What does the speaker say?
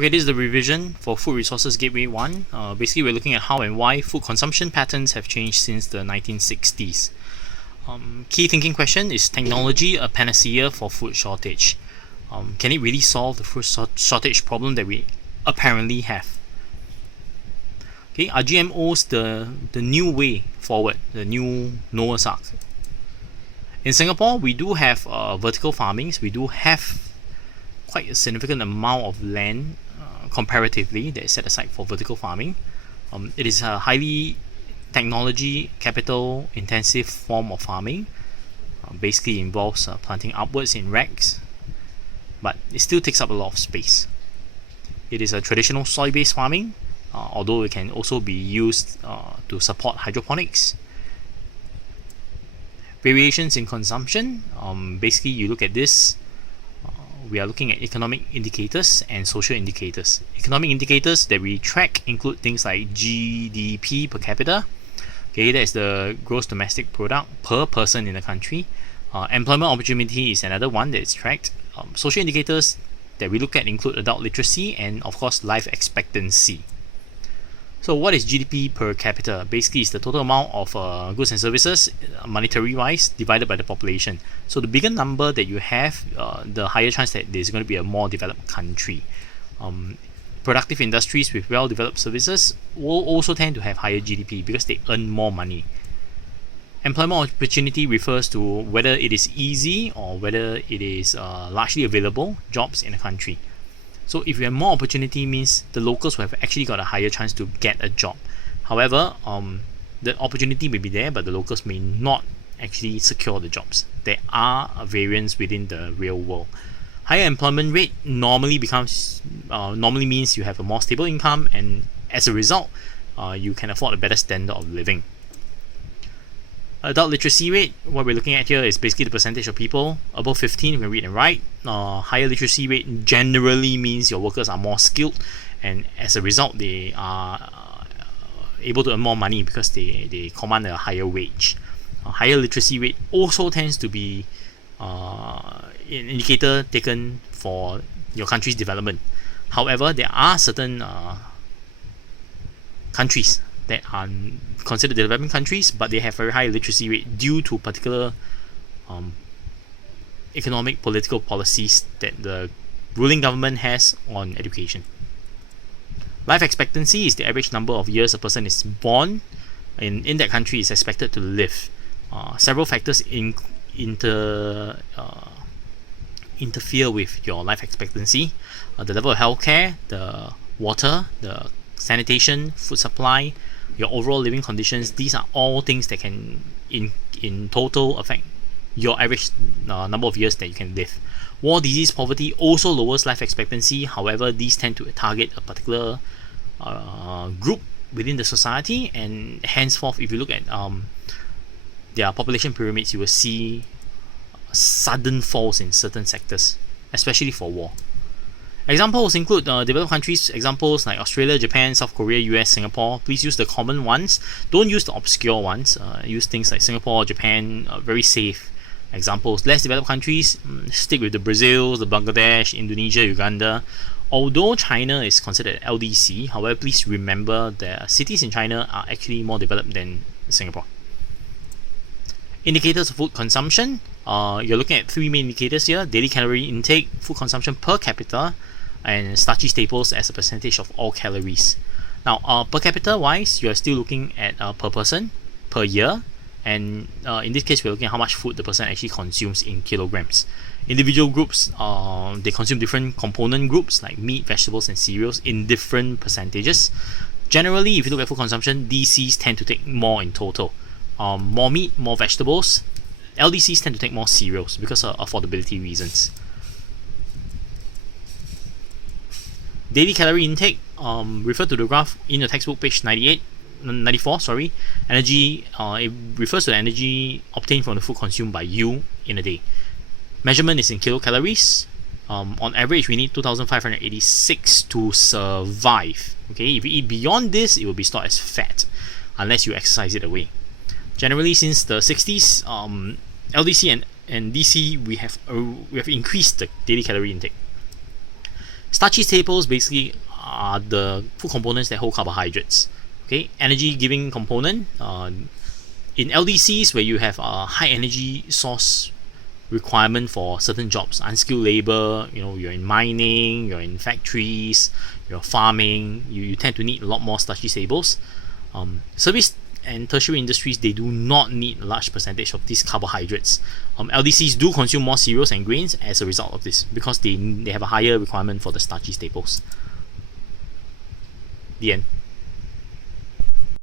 Okay, this is the revision for Food Resources Gateway 1. Basically, we're looking at how and why food consumption patterns have changed since the 1960s. Key thinking question: is technology a panacea for food shortage? Can it really solve the food shortage problem that we apparently have? Okay, are GMOs the new way forward, the new Noah's Ark? In Singapore, we do have vertical farmings. We do have quite a significant amount of land comparatively that is set aside for vertical farming. It is a highly technology capital intensive form of farming. Basically involves planting upwards in racks, but it still takes up a lot of space. It is a traditional soil-based farming, although it can also be used to support hydroponics. Variations in consumption. Basically, you look at this. We are looking at economic indicators and social indicators. Economic indicators that we track include things like GDP per capita. Okay, that's the gross domestic product per person in the country. Employment opportunity is another one that is tracked. Social indicators that we look at include adult literacy and, of course, life expectancy. So what is GDP per capita? Basically, it's the total amount of goods and services, monetary-wise, divided by the population. So the bigger number that you have, the higher chance that there's going to be a more developed country. Productive industries with well-developed services will also tend to have higher GDP because they earn more money. Employment opportunity refers to whether it is easy or whether it is largely available jobs in a country. So if you have more opportunity, means the locals will have actually got a higher chance to get a job. However, the opportunity may be there, but the locals may not actually secure the jobs. There are variants within the real world. Higher employment rate normally means you have a more stable income, and as a result, you can afford a better standard of living. Adult literacy rate, what we're looking at here is basically the percentage of people above 15 who can read and write. Higher literacy rate generally means your workers are more skilled, and as a result, they are able to earn more money because they command a higher wage. Higher literacy rate also tends to be an indicator taken for your country's development. However, there are certain countries that are considered developing countries, but they have very high literacy rate due to particular economic political policies that the ruling government has on education. Life expectancy is the average number of years a person is born in that country is expected to live. Several factors interfere with your life expectancy. The level of healthcare, the water, the sanitation, food supply, your overall living conditions. These are all things that can in total affect your average number of years that you can live. War, disease, poverty also lowers life expectancy. However, these tend to target a particular group within the society, and henceforth, if you look at their population pyramids, you will see sudden falls in certain sectors, especially for war. Examples include developed countries, examples like Australia, Japan, South Korea, US, Singapore. Please use the common ones. Don't use the obscure ones. Use things like Singapore, Japan, very safe examples. Less developed countries, stick with the Brazil, the Bangladesh, Indonesia, Uganda. Although China is considered LDC, however, please remember that cities in China are actually more developed than Singapore. Indicators of food consumption. You're looking at three main indicators here: daily calorie intake, food consumption per capita, and starchy staples as a percentage of all calories. Now, per capita wise, you're still looking at per person per year, and in this case, we're looking at how much food the person actually consumes in kilograms. Individual groups, they consume different component groups like meat, vegetables, and cereals in different percentages. Generally, if you look at food consumption, DCs tend to take more in total. More meat, more vegetables. LDCs tend to take more cereals because of affordability reasons. Daily calorie intake, refer to the graph in your textbook, page 94. Energy, it refers to the energy obtained from the food consumed by you in a day. Measurement is in kilocalories. On average, we need 2,586 to survive. Okay, if you eat beyond this, it will be stored as fat unless you exercise it away. Generally, since the 60s, LDC and DC, we have increased the daily calorie intake. Starchy staples basically are the food components that hold carbohydrates. Okay, energy giving component. In LDCs where you have a high energy source requirement for certain jobs, unskilled labor, you're in mining, you're in factories, you're farming, you tend to need a lot more starchy staples. Service and tertiary industries, they do not need a large percentage of these carbohydrates. LDCs do consume more cereals and grains as a result of this because they have a higher requirement for the starchy staples. The end.